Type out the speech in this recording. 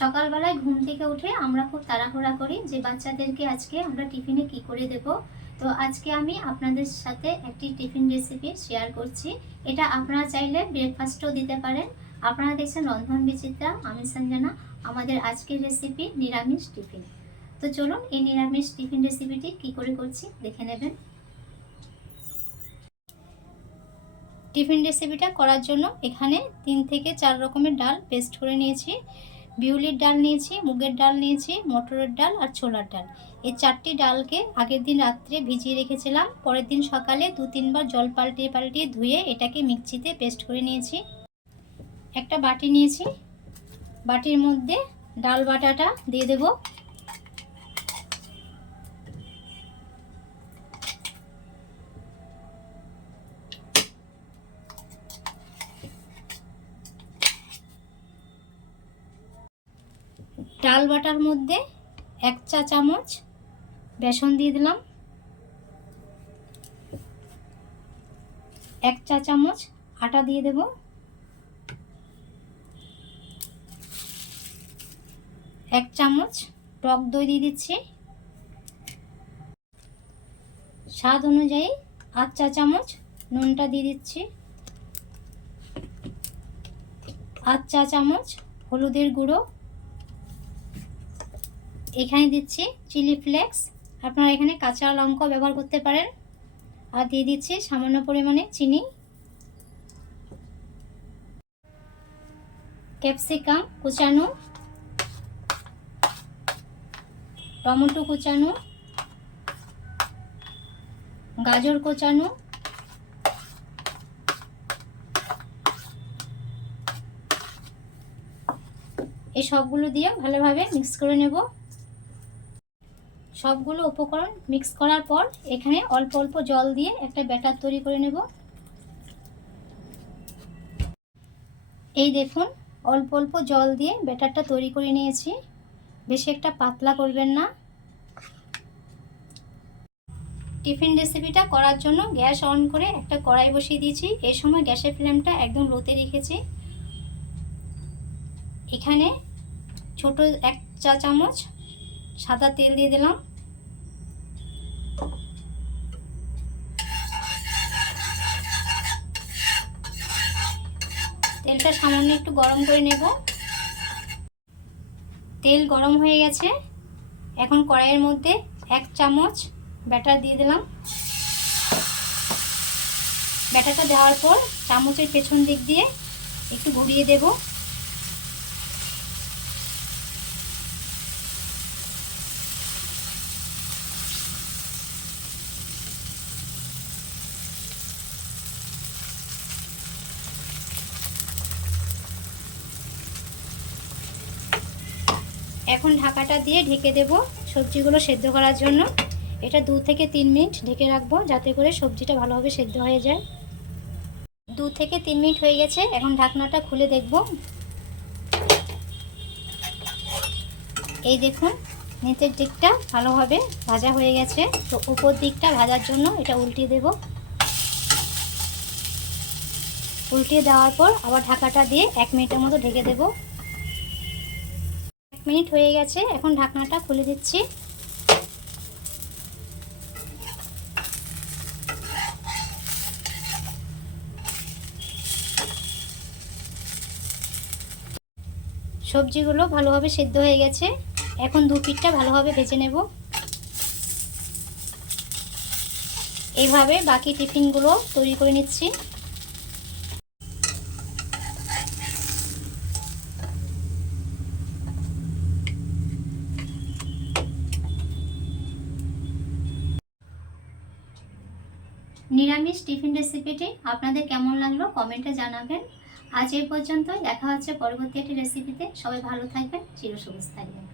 সকালবেলায় ঘুম থেকে উঠে আমরা খুব তাড়াহুড়া করি যে বাচ্চাদেরকে আজকে আমরা টিফিনে কি করে দেব। তো আজকে আমি আপনাদের সাথে একটি টিফিন রেসিপি শেয়ার করছি। এটা আপনারা চাইলে ব্রেকফাস্টও দিতে পারেন। আপনারা দেখছেন রন্ধন বিচিত্রা, আমি সঞ্জনা। আমাদের আজকের রেসিপি নিরামিষ টিফিন। তো চলুন এই নিরামিষ টিফিন রেসিপিটি কি করে করছি দেখে নেবেন। টিফিন রেসিপিটা করার জন্য এখানে 3 থেকে 4 রকমের ডাল পেস্ট করে নিয়েছি। বিউলির ডাল নিয়েছি, মুগের ডাল নিয়েছি, মটরের ডাল আর ছোলার ডাল। এই 4টি ডালকে আগের দিন রাত্রে ভিজিয়ে রেখেছিলাম। পরের দিন সকালে 2-3 বার জল পাল্টিয়ে পাল্টিয়ে ধুয়ে এটাকে মিক্সিতে পেস্ট করে নিয়েছি। একটা বাটি নিয়েছি, বাটির মধ্যে ডাল বাটাটা দিয়ে দেব। ডাল বাটার মধ্যে 1 চা চামচ বেসন দিয়ে দিলাম, 1 চা চামচ আটা দিয়ে দেব, 1 চামচ টক দই দিয়ে দিচ্ছি, স্বাদ অনুযায়ী 8 চা চামচ নুনটা দিয়ে দিচ্ছি, 8 চা চামচ হলুদের গুঁড়ো, এখানে দিচ্ছি চিলি ফ্লেক্স, আপনারা এখানে কাঁচা লঙ্কা ব্যবহার করতে পারেন। আর দিয়ে দিচ্ছি সামান্য পরিমাণে চিনি, ক্যাপসিকাম কুচানো, টমেটো কুচানো, গাজর কুচানো, এই সবগুলো দিয়ে ভালোভাবে মিক্স করে নেব। সবগুলো উপকরণ মিক্স করার পর এখানে অল্প অল্প জল দিয়ে একটা ব্যাটার তৈরি করে নেব। এই দেখুন অল্প অল্প জল দিয়ে ব্যাটারটা তৈরি করে নিয়েছি। বেশি একটা পাতলা করবেন না। টিফিন রেসিপিটা করার জন্য গ্যাস অন করে একটা কড়াই বসিয়ে দিয়েছি। এই সময় গ্যাসের ফ্লেমটা একদম লোতে রেখেছি। এখানে ছোট 1 চা চামচ সাদা তেল দিয়ে দিলাম। তেলটা সামান্য একটু গরম করে নেব। তেল গরম হয়ে গেছে। এখন কড়াইয়ের মধ্যে 1 চামচ ব্যাটার দিয়ে দিলাম। ব্যাটারটা দেওয়ার পর চামচের পেছন দিক দিয়ে একটু ঘুরিয়ে দেব। এখন ঢাকাটা দিয়ে ঢেকে দেব সবজিগুলো সেদ্ধ করার জন্য। এটা 2 থেকে 3 মিনিট ঢেকে রাখবো যাতে করে সবজিটা ভালোভাবে সেদ্ধ হয়ে যায়। 2 থেকে 3 মিনিট হয়ে গেছে। এখন ঢাকনাটা খুলে দেখব। এই দেখুন নিচের দিকটা ভালোভাবে ভাজা হয়ে গেছে। তো উপর দিকটা ভাজার জন্য এটা উল্টিয়ে দেব। উল্টিয়ে দেওয়ার পর আবার ঢাকাটা দিয়ে 1 মিনিটের মতো ঢেকে দেব। 1 মিনিট হয়ে গেছে। এখন ঢাকনাটা খুলে দিচ্ছি। সবজিগুলো ভালোভাবে সেদ্ধ হয়ে গেছে। এখন 2 পিঠটা ভালোভাবে ভেজে নেব। এইভাবে বাকি টিফিনগুলো তৈরি করে নিচ্ছি। নিরামিষ টিফিন রেসিপিটি আপনাদের কেমন লাগলো কমেন্টে জানাবেন। আজ এই পর্যন্ত, দেখা হচ্ছে পরবর্তী একটি রেসিপিতে। সবাই ভালো থাকবেন, চিরসবুজ থাকবেন।